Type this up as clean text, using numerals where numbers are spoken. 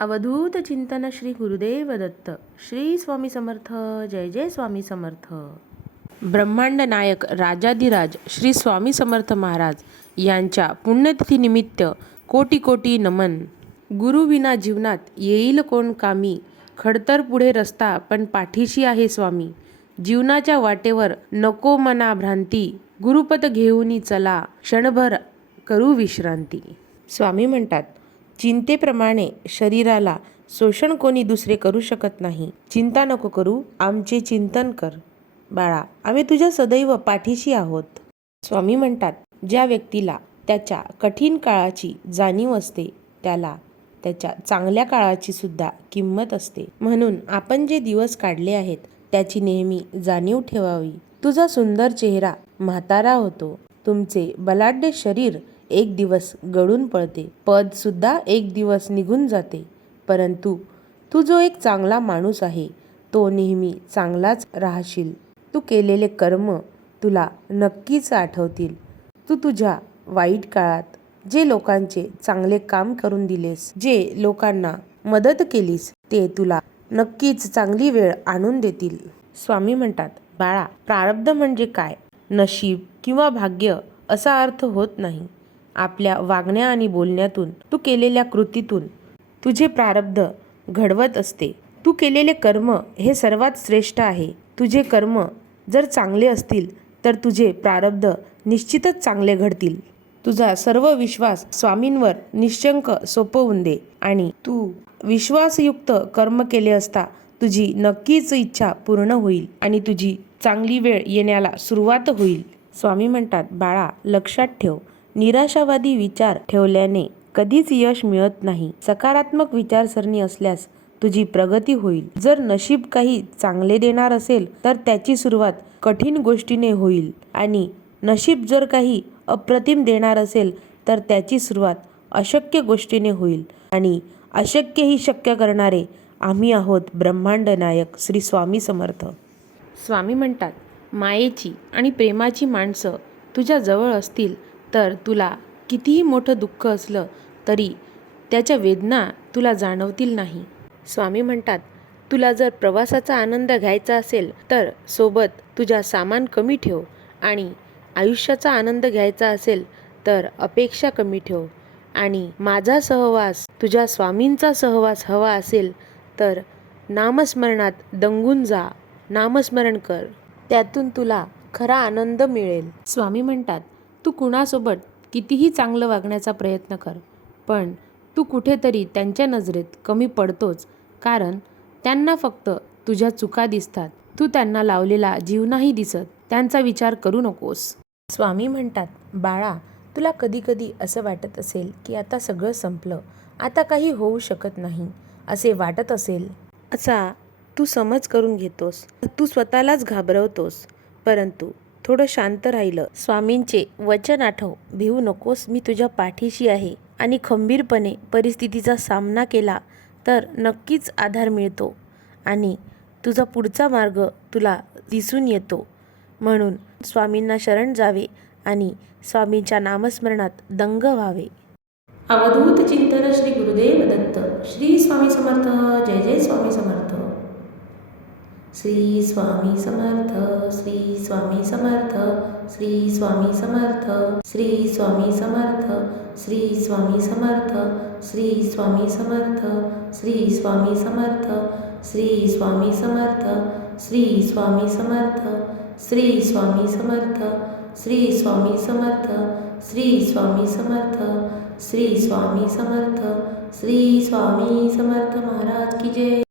अवधूत चिंतन श्री गुरुदेव दत्त. श्री स्वामी समर्थ. जय जय स्वामी समर्थ. ब्रह्मांड नायक राजाधिराज श्री स्वामी समर्थ महाराज यांच्या पुण्यतिथीनिमित्त कोटी कोटी नमन. गुरुविना जीवनात येईल कोण कामी, खडतर पुढे रस्ता पण पाठीशी आहे स्वामी. जीवनाच्या वाटेवर नको मना भ्रांती, गुरुपद घेऊनी चला क्षणभर करू विश्रांती. स्वामी म्हणतात, चिंतेप्रमाणे शरीराला शोषण कोणी दुसरे करू शकत नाही. चिंता नको करू, आमचे चिंतन कर. बाळा, आम्ही तुझ्या सदैव पाठीशी आहोत. स्वामी म्हणतात, ज्या व्यक्तीला त्याच्या कठीण काळाची जाणीव असते त्याला त्याच्या चांगल्या काळाची सुद्धा किंमत असते. म्हणून आपण जे दिवस काढले आहेत त्याची नेहमी जाणीव ठेवावी. तुझा सुंदर चेहरा म्हातारा होतो. तुमचे बलाढ्य शरीर एक दिवस गळून पडते. पद सुद्धा एक दिवस निघून जाते. परंतु तू जो एक चांगला माणूस आहे तो नेहमी चांगलाच राहशील. तू केलेले कर्म तुला नक्कीच आठवतील. तू तुझ्या वाईट काळात जे लोकांचे चांगले काम करून दिलेस, जे लोकांना मदत केलीस, ते तुला नक्कीच चांगली वेळ आणून देतील. स्वामी म्हणतात, बाळा, प्रारब्ध म्हणजे काय? नशीब किंवा भाग्य असा अर्थ होत नाही. आपल्या वागण्या आणि बोलण्यातून, तू केलेल्या कृतीतून तुझे प्रारब्ध घडवत असते. तू केलेले कर्म हे सर्वात श्रेष्ठ आहे. तुझे कर्म जर चांगले असतील तर तुझे प्रारब्ध निश्चितच चांगले घडतील. तुझा सर्व विश्वास स्वामींवर निश्चंक सोपवून दे आणि तू विश्वासयुक्त कर्म केले असता तुझी नक्कीच इच्छा पूर्ण होईल आणि तुझी चांगली वेळ येण्याला सुरुवात होईल. स्वामी म्हणतात, बाळा, लक्षात ठेव, निराशावादी विचार ठेवल्याने कधीच यश मिळत नाही. सकारात्मक विचारसरणी असल्यास तुझी प्रगती होईल. जर नशीब काही चांगले देणार असेल तर त्याची सुरुवात कठीण गोष्टीने होईल आणि नशीब जर काही अप्रतिम देणार असेल तर त्याची सुरुवात अशक्य गोष्टीने होईल. आणि अशक्य ही शक्य करणारे आम्ही आहोत ब्रह्मांड नायक श्री स्वामी समर्थ. स्वामी म्हणतात, मायेची आणि प्रेमाची माणसं तुझ्या जवळ असतील तर तुला कितीही मोठं दुःख असलं तरी त्याच्या वेदना तुला जाणवतील नाही. स्वामी म्हणतात, तुला जर प्रवासाचा आनंद घ्यायचा असेल तर सोबत तुझ्या सामान कमी ठेव आणि आयुष्याचा आनंद घ्यायचा असेल तर अपेक्षा कमी ठेव. आणि माझा सहवास, तुझ्या स्वामींचा सहवास हवा असेल तर नामस्मरणात दंगून जा. नामस्मरण कर, त्यातून तुला खरा आनंद मिळेल. स्वामी म्हणतात, तू कुणासोबत कितीही चांगलं वागण्याचा प्रयत्न कर, पण तू कुठेतरी त्यांच्या नजरेत कमी पडतोच, कारण त्यांना फक्त तुझ्या चुका दिसतात. तू त्यांना लावलेला जीव नाही दिसत. त्यांचा विचार करू नकोस. स्वामी म्हणतात, बाळा, तुला कधी कधी असं वाटत असेल की आता सगळं संपलं, आता काही होऊ शकत नाही असे वाटत असेल. असा तू समज करून घेतोस. तू स्वतःलाच घाबरवतोस. परंतु थोडं शांत राहिलं, स्वामींचे वचन आठव, भिवू नकोस, मी तुझ्या पाठीशी आहे आणि खंबीरपणे परिस्थितीचा सामना केला तर नक्कीच आधार मिळतो आणि तुझा पुढचा मार्ग तुला दिसून येतो. म्हणून स्वामींना शरण जावे आणि स्वामींच्या नामस्मरणात दंग व्हावे. अवधूत चिंतन श्री गुरुदेव दत्त. श्री स्वामी समर्थ. जय जय स्वामी समर्थ. श्री स्वामी समर्थ. श्री स्वामी समर्थ. श्री स्वामी समर्थ. श्री स्वामी समर्थ. श्री स्वामी समर्थ. श्री स्वामी समर्थ. श्री स्वामी समर्थ. श्री स्वामी समर्थ. श्री स्वामी समर्थ. श्री स्वामी समर्थ. श्री स्वामी समर्थ. श्री स्वामी समर्थ. श्री स्वामी समर्थ. श्री स्वामी समर्थ महाराज की जय.